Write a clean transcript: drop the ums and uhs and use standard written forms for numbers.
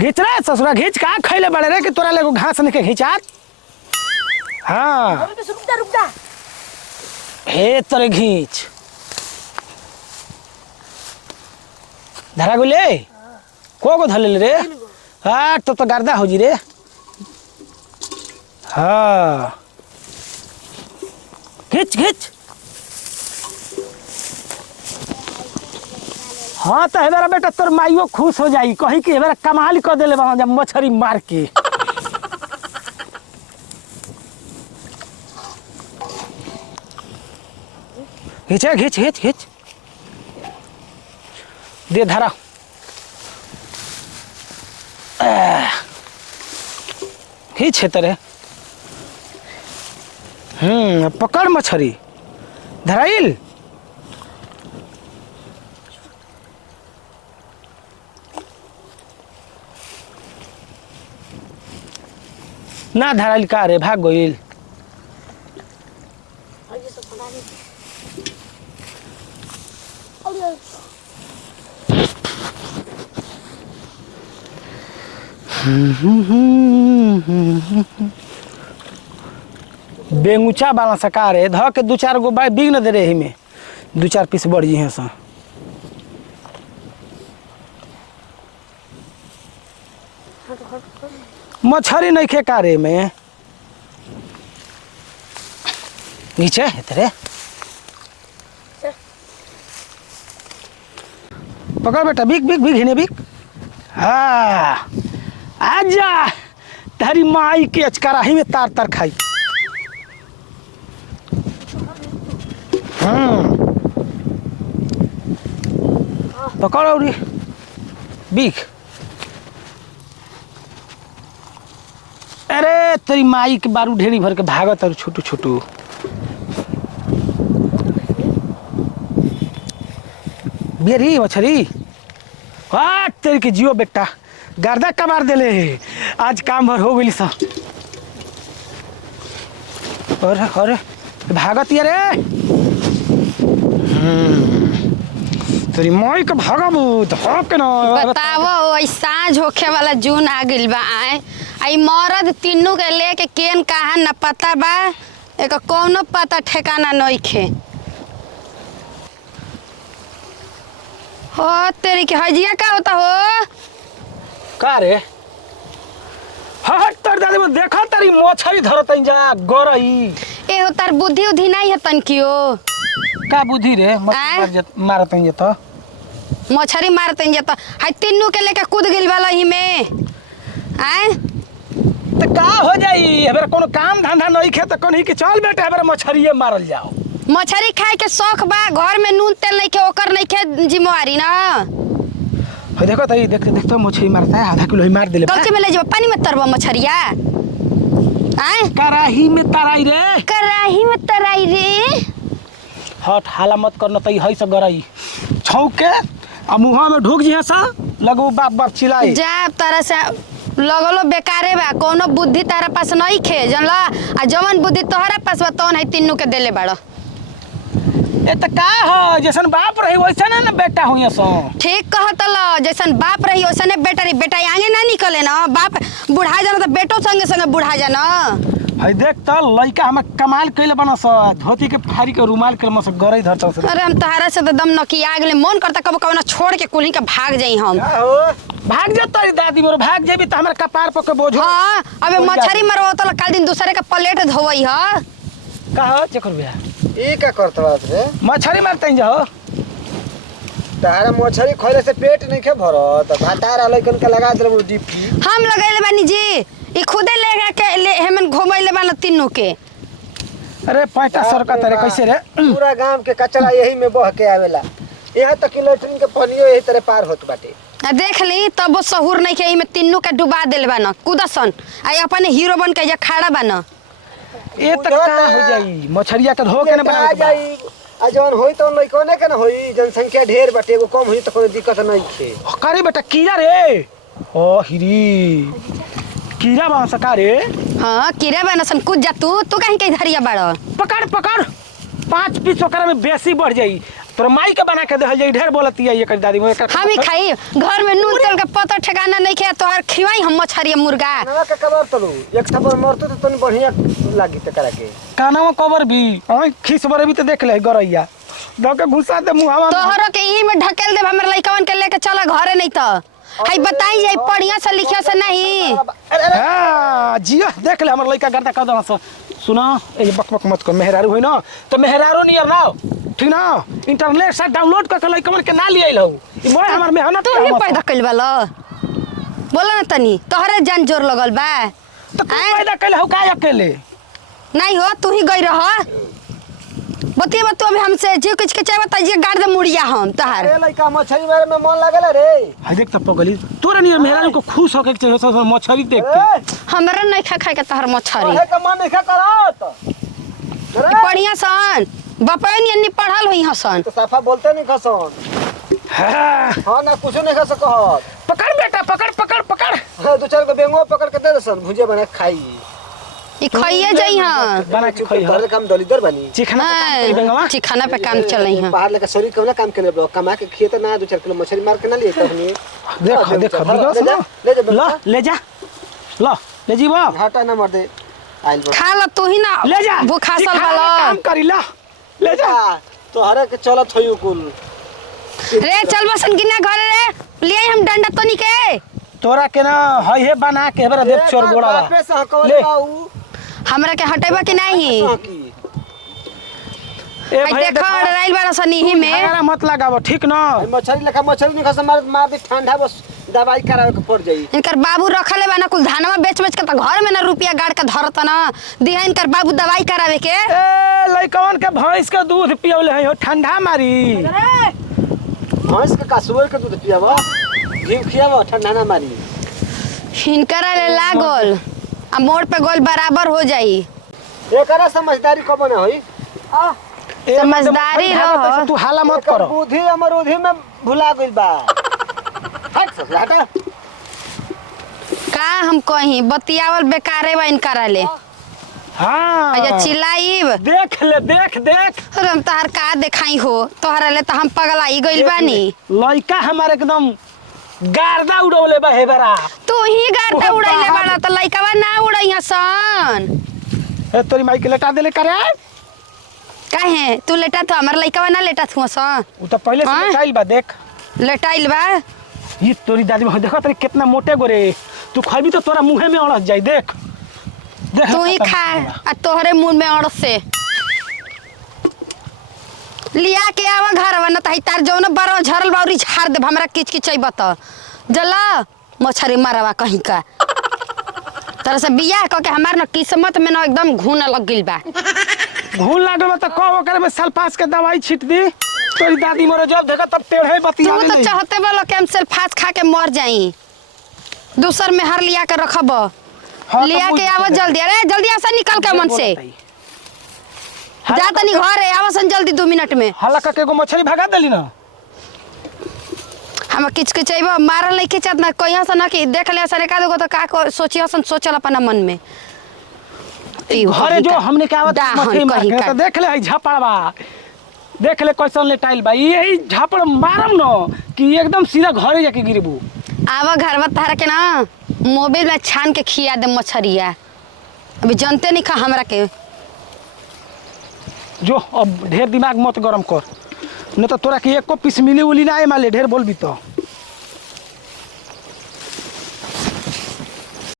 घींच रे ससुरा घींच का खैले बड़े रे कि तोरा ले घास नहीं घींचा। हाँ रुक जा हे तोरे घींच धरा गुले को धले रे। हाँ तो गर्दा हो जी रे। हाँ खींच खींच। हाँ तो हेबेरा बेटा तोर माइयो खुश हो जाई कही कि हेबेरा कमाल कर देले वहां जब मछली मार के। खींच खींच खींच खींच दे धरा। खींच तेरे। पकड़ मछली धराइल। ना धराइल का रे भाग गइल। बेंगुचा वाला सकार है ध के 2-4 गो बाई बिग न दे रहे में 2-4 पीस बढ़ जी हैं सा। मछली नहीं खे कारे में नीचे है तेरे। पकड़ बेटा बिग बिग बिग हिने बिग। हाँ आजा तारी माई के अचकराही में तार तार खाई। पकड़ और बिग। अरे तेरी माई के बारू ढेरी भर के भागत और छोटू छोटू। बेरी मछली हाँ तेरी के जियो बेटा गर्दा कमार देले आज काम भर हो गई सा। अरे भागत ये रे। तेरी माई के भागबू धक के ना। बताओ साँझ होखे वाला जून आ गइल बा। आए आई मरद तीनों के लेके केन कहा न पता बा एक कौनो पता ठिकाना नइखे। हो तेरी के हजिया का होता हो का रे। हट तर दादी में देखा तारी मछली धरत जा गरई। ए हो तार बुद्धि उद्धि नहीं है तनकियो। का बुद्धि रे मारत जे तो मछली मारते जे तो हाय तीनों के लेके कूद गइल वाला ही में। आए तो का हो जाई हमारा कोनो काम धंधा नहीं खे तो कहीं कि चल बेटा हमारा मछलिए मारल जाओ। मछली खाए के शौक बा घर में नून तेल नहीं खे ओकर नहीं खे जिम्मेवारी ना। हो देखो तो देख तो मछली मारता है आधा किलो ही मार देले। कौचे में ले जाओ पानी में तरबा मछरिया। आए कराही में तराई रे। कराही में तराई रे। हट हाला मत करना तई हई से गरई छौक के आ मुहा में ढुक जी सा लगो बाप बाप चिल्लाई। जा तरह से लगलो बेकारे बा कोनो बुद्धि तारा पास नहीं खे जानला आ जवन बुद्धि तोहरा पास बा तवन है तीनों के देले बाड़ो। ए त का हो जैसन बाप रही वैसन ना बेटा हुई सो। ठीक कहत ल जैसन बाप रही वैसने बेटा रही। बेटा आगे ना निकले ना बाप बुढ़ा जाना तो बेटो संगे संगे बुढ़ा जाना। हई देख त लइका हम कमाल कइले बनस धोती के फारी के रुमाल के मस गरई धरत। अरे हम तोहरा से तो दम नकिया गेले मन करता कब कब ना छोड़ के कुली के भाग जाई हम। भाग जतई दादी मोर भाग जेबी त हमरा कपार पर के बोझ। हां अबे मछरी मरवा तो काल दिन दूसरे के प्लेट धोवई ह का हो चकर बिया ई का करत बात रे। मछली मारते जाओ तारा मछली खइले से पेट नहीं के भरत भातार लइकन के लगा दे डिप्टी। हम लगैले बानी जी ई खुदे लेगा के हेमन घुमैले बान तीनों के। अरे पैसा सरका तेरे कैसे रे। पूरा गांव के कचरा यही में बह के आवेला यहाँ तक कि लैट्रिन के पानियो यही तरह पार होत बाटे। देख ली तब वो सहूर नहीं के में तीनों के डुबा देल बान कुदसन आ अपने हीरो बन के खड़ा बान। ए त का हो जाई मछरिया के धो के न बना जाई आ जवन होई तो लइकने के न होई जनसंख्या ढेर बाटे एगो कम होई त कोनो दिक्कत नहीं छे। करे बेटा कीड़ा रे। ओ हिरी कीड़ा बा सका रे। हां कीड़ा बनसन कूद जा तू कहीं के धरिया बाड़। पकड़ पकड़ 5 पीस ओकरा में बेसी बढ़ जाई तोर माई के बना के दे जाई ढेर बोलती है एकर दादी मोर। हम ही खाई घर में नून तेल का पता ठिकाना नहीं खे तोहर खिवाई हम मछरी मुर्गा नवा के कबर तलू एक थप्पड़ मारतो तो तनी बढ़िया लागी त करा के कानवा कवर भी ओए खीस बरे भी तो देख ले गरैया दके घुसा दे मुहावा में। तोहरो के ई में ढकेल देब हमर लइकवन के लेके चल घरे नहीं तो हाय बताई जाई पढ़िया से लिखिया से नहीं। हां जिया देख ले हमर लइका गर्दा कर दला सुना ए बक मत कर मेहरारू होई ना तो मेहरारू नियर ना ठीक ना इंटरनेट से डाउनलोड करके लइकवन के ना ले आइलौ ई मोय हमर मेहनत तू ही पैदा कइल बालो बोला ना तनी तोहरे जान जोर लगल बा तो तू पैदा कइल हो का अकेले नहीं हो तू ही गई रह बतिया तू अभी हमसे जे कुछ के चाहे बता जे गाड़ दे मुड़िया हम तहार अरे लइका मछली मारे में मन लागल रे हाय देख त पगली तोरे नियर मेहरारू को खुश होके चाहिए सब मछली देख के हमरा नहीं खा खाए के तहर मछरी अरे का मन नहीं करत अरे बढ़िया सन बपैन यानी पढ़ल हुई हसन तो साफा बोलते नहीं खसन हां हां ना कुछ नहीं खस कहत पकड़ बेटा पकड़ पकड़ पकड़ हां दो चार को बेंगो पकड़ के दे दसन भुजे बना खाई ई खइए जाई हां बना के खई घर काम दलिदर बनी चिकना पे काम करी बेंगवा चिखाना पे काम चलई हां बाहर लेके शरीर कवना काम के ले कमा के खेत ना 2-4 किलो मछली मार के ना लिए तो हनी देख देख ले जा ला ले जा ला ले जीवा घाटा ना मर दे आइल बा खा ल तू ही ना ले जा भूखा सल चिकना वाला काम करी ला ले जा तो हरे के चलत होई कुल रे चल बसन गिना घरे रे ले हम डंडा तनी के तोरा के ना हई हे बना के बरा देख चोर गोड़ा बापे से हकवल ले। बाऊ हमरा के हटेबा कि नहीं की ए भाई देखो राइल बारा सनी ही में झगड़ा मत लगावो ठीक ना मछली लेखा मछली नहीं खस मार दे ठंडा बस दवाई करावे के पड़ जाई इनकर बाबू रखले बा ना कुल धानवा बेच बेच के त घर में ना रुपया गाड़ के धरत ना दिहा इनकर बाबू दवाई करावे के ए लइकवन के भैंस के दूध पियौले है हो ठंडा मारी भैंस के कासुर के दूध पियावा घी खियावा ठंडा ना मारी हिनकर ले लागल आ मोड़ पे गोल बराबर हो जाई एकरा समझदारी कब ना होई ए, समझदारी मतलब रहो। तू हाला मत एकर करो बुद्धि हमर उधी में भुला गइल बा हट सब हटा का हम कहीं बतियावल बेकारे बा इनकर ले हां अजा चिल्लाइब देख ले देख देख अरे हम तहर का देखाई हो तोहरा ले त हम पगलाई गइल बानी लइका हमारे एकदम गार्दा उड़ौले बा हे बरा तू ही गाड़ता ओहो उड़ैले बाहर। बाड़ा त लइकावा ना उड़ै हसन ए तोरी माई के लेटा देले करे काहे तू लेटा तो हमर लइकावा ना लेटा थु हसन उ तो पहले से हाँ? लेटाइल बा देख लेटाइल बा ये तोरी दादी में देखो तोरी कितना मोटे गोरे तू खइबी तो तोरा मुंहे में अड़स जाई देख देख तू ही खा आ तोहरे मुंह में अड़स से लिया के आवा घरवा न तही तार जौन बरो झरल बाउरी झाड़ दे हमरा किच किचैब त जला मछरी मारवा कहीं का तरह से बियाह क के हमार न किस्मत में न एकदम घून लग गइल बा घून लागल बा त कब ओकरे में सल्फास के दवाई छीट दी तोरी दादी मोरे जब देखा तब टेढ़े बतिया तू तो चाहते बोलो कि हम सल्फास खा के मर जाई दूसर में हर लिया के रखब लिया के आवा जल्दी अरे जल्दी आसा निकल के मन से जा तनी घरे आवसन जल्दी 2 मिनट में हल्ला करके एगो मछली भगा देली ना हम किच किच आइबा मारल नहीं खिचत ना कहिया से ना कि देख ले सरे का दो तो का को सोची हसन सोचल अपना मन में घरे जो हमने के आवत दाहन मछली मार कहीं के का। तो देख ले हई झापड़वा देख ले कैसन लेटाइल बा यही झापड़ मारम न कि एकदम सीधा घरे जाके गिरबू आवा घरवा तारा के ना मोबाइल में छान के खिया दे मछरिया अभी जानते नहीं खा हमरा के जो अब ढेर दिमाग मत गरम कर न तो तोरा के एको पीस मिली उली ना आए माले ढेर बोलबी तो